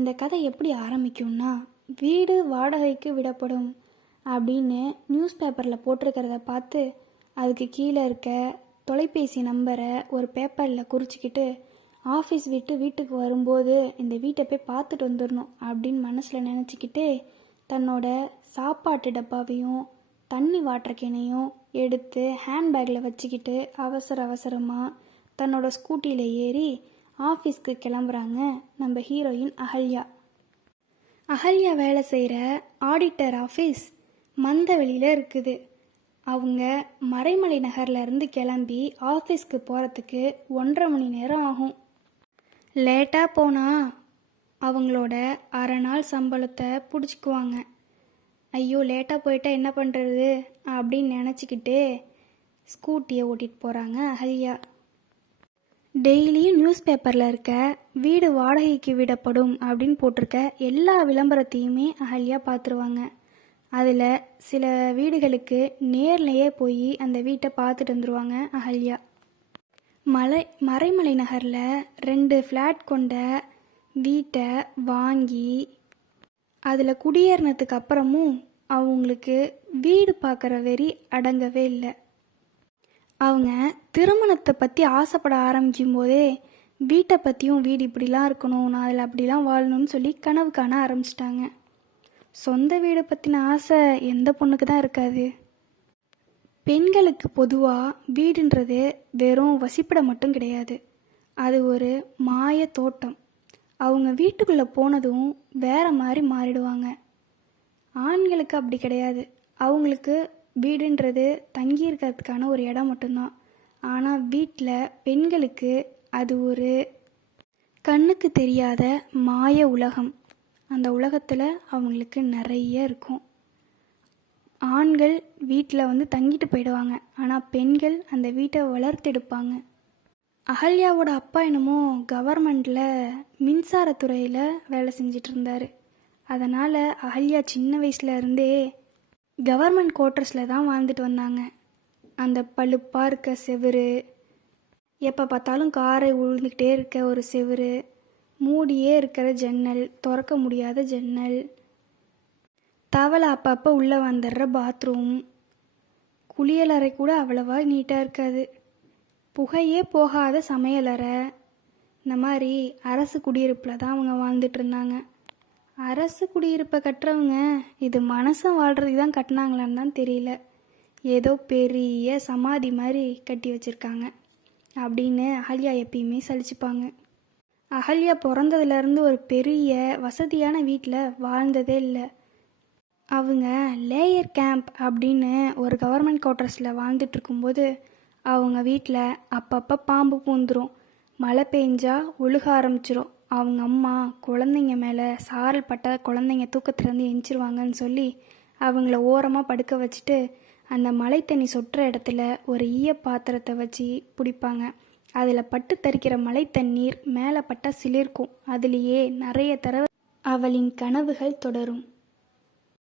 இந்த கதை எப்படி ஆரம்பிக்கும்னா வீடு வாடகைக்கு விடப்படும் அப்படின்னு நியூஸ் பேப்பரில் போட்டிருக்கிறத பார்த்து அதுக்கு கீழே இருக்க தொலைபேசி நம்பரை ஒரு பேப்பரில் குறிச்சிக்கிட்டு ஆஃபீஸ் விட்டு வீட்டுக்கு வரும்போது இந்த வீட்டை போய் பார்த்துட்டு வந்துடணும் அப்படின்னு மனசில் நினச்சிக்கிட்டே தன்னோட சாப்பாட்டு டப்பாவையும் தண்ணி வாட்டர் கேனையும் எடுத்து ஹேண்ட்பேக்கில் வச்சுக்கிட்டு அவசர அவசரமாக தன்னோட ஸ்கூட்டியில் ஏறி ஆஃபீஸ்க்கு கிளம்புறாங்க. நம்ம ஹீரோயின் அகல்யா. அகல்யா வேலை செய்கிற ஆடிட்டர் ஆஃபீஸ் மந்தவெளியில் இருக்குது. அவங்க மறைமலை நகர்லேருந்து கிளம்பி ஆஃபீஸ்க்கு போகிறதுக்கு ஒன்றரை மணி நேரம் ஆகும். லேட்டாக போனால் அவங்களோட அரை நாள் சம்பளத்தை பிடிச்சிக்குவாங்க. ஐயோ லேட்டாக போயிட்டா என்ன பண்ணுறது அப்படின்னு நினச்சிக்கிட்டு ஸ்கூட்டியை ஓட்டிகிட்டு போகிறாங்க அகல்யா. டெய்லியும் நியூஸ் பேப்பரில் இருக்க வீடு வாடகைக்கு விடப்படும் அப்படின்னு போட்டிருக்க எல்லா விளம்பரத்தையுமே அகல்யா பார்த்துருவாங்க அதில் சில வீடுகளுக்கு நேர்லையே போய் அந்த வீட்டை பார்த்துட்டு வந்துருவாங்க அகல்யா. மலை மறைமலை நகரில் ரெண்டு ஃப்ளாட் கொண்ட வீட்டை வாங்கி அதில் குடியேறினதுக்கு அப்புறமும் அவங்களுக்கு வீடு பார்க்குற வெறி அடங்கவே இல்லை. அவங்க திருமணத்தை பற்றி ஆசைப்பட ஆரம்பிக்கும் போதே வீட்டை பற்றியும் வீடு இப்படிலாம் இருக்கணும் நான் அதில் அப்படிலாம் வாழணும்னு சொல்லி கனவு காண ஆரம்பிச்சிட்டாங்க. சொந்த வீடை பற்றின ஆசை எந்த பொண்ணுக்கு தான் இருக்காது. பெண்களுக்கு பொதுவாக வீடுன்றது வெறும் வசிப்பிடம் மட்டும் கிடையாது. அது ஒரு மாய தோட்டம். அவங்க வீட்டுக்குள்ளே போனதும் வேற மாதிரி மாறிடுவாங்க. ஆண்களுக்கு அப்படி கிடையாது. அவங்களுக்கு வீடுன்றது தங்கி இருக்கிறதுக்கான ஒரு இடம் மட்டும்தான். ஆனால் வீட்டில் பெண்களுக்கு அது ஒரு கண்ணுக்கு தெரியாத மாய உலகம். அந்த உலகத்தில் அவங்களுக்கு நிறைய இருக்கும். ஆண்கள் வீட்டில் வந்து தங்கிட்டு போயிடுவாங்க. ஆனால் பெண்கள் அந்த வீட்டை வளர்த்தெடுப்பாங்க. அகல்யாவோட அப்பா என்னமோ கவர்மெண்டில் மின்சாரத்துறையில் வேலை செஞ்சிட்டு இருந்தார். அதனால் அகல்யா சின்ன வயசுல இருந்தே கவர்மெண்ட் குவார்ட்டர்ஸில் தான் வாழ்ந்துட்டு வந்தாங்க. அந்த பழுப்பாக இருக்க செவுரு எப்போ பார்த்தாலும் காரை உழுந்துக்கிட்டே இருக்க ஒரு செவுரு மூடியே இருக்கிற ஜன்னல் திறக்க முடியாத ஜன்னல். தவளை அப்பப்போ உள்ளே வந்துடுற பாத்ரூம். குளியலறை கூட அவ்வளவா நீட்டாக இருக்காது. புகையே போகாத சமையலறை இந்த மாதிரி அரசு குடியிருப்பில் தான் அவங்க வாழ்ந்துட்டு இருந்தாங்க. அரசு குடியிருப்பை கட்டுறவங்க இது மனசன் வாழ்கிறதுக்கு தான் கட்டினாங்களான்னு தான் தெரியல. ஏதோ பெரிய சமாதி மாதிரி கட்டி வச்சுருக்காங்க. அப்படின்னு அகல்யா எப்பயுமே சலிச்சுப்பாங்க. அகல்யா பிறந்ததுலேருந்து ஒரு பெரிய வசதியான வீட்டில் வாழ்ந்ததே இல்லை. அவங்க லேயர் கேம்ப் அப்படின்னு ஒரு கவர்மெண்ட் குவார்ட்டர்ஸில் வாழ்ந்துட்டு இருக்கும்போது அவங்க வீட்டில் அப்பப்போ பாம்பு பூந்துரும். மழை பெஞ்சா ஒழுக ஆரம்பிச்சிரும். அவங்க அம்மா குழந்தைங்க மேலே சாரல் பட்ட குழந்தைங்க தூக்கத்துலேருந்து எஞ்சிருவாங்கன்னு சொல்லி அவங்கள ஓரமாக படுக்க வச்சுட்டு அந்த மழை தண்ணி சொட்டுற இடத்துல ஒரு ஈய பாத்திரத்தை வச்சு பிடிப்பாங்க. அதில் பட்டு தரிக்கிற மழை தண்ணீர் மேலே பட்டா சிலிர்க்கும். அதுலேயே நிறைய தடவை அவளின் கனவுகள் தொடரும்.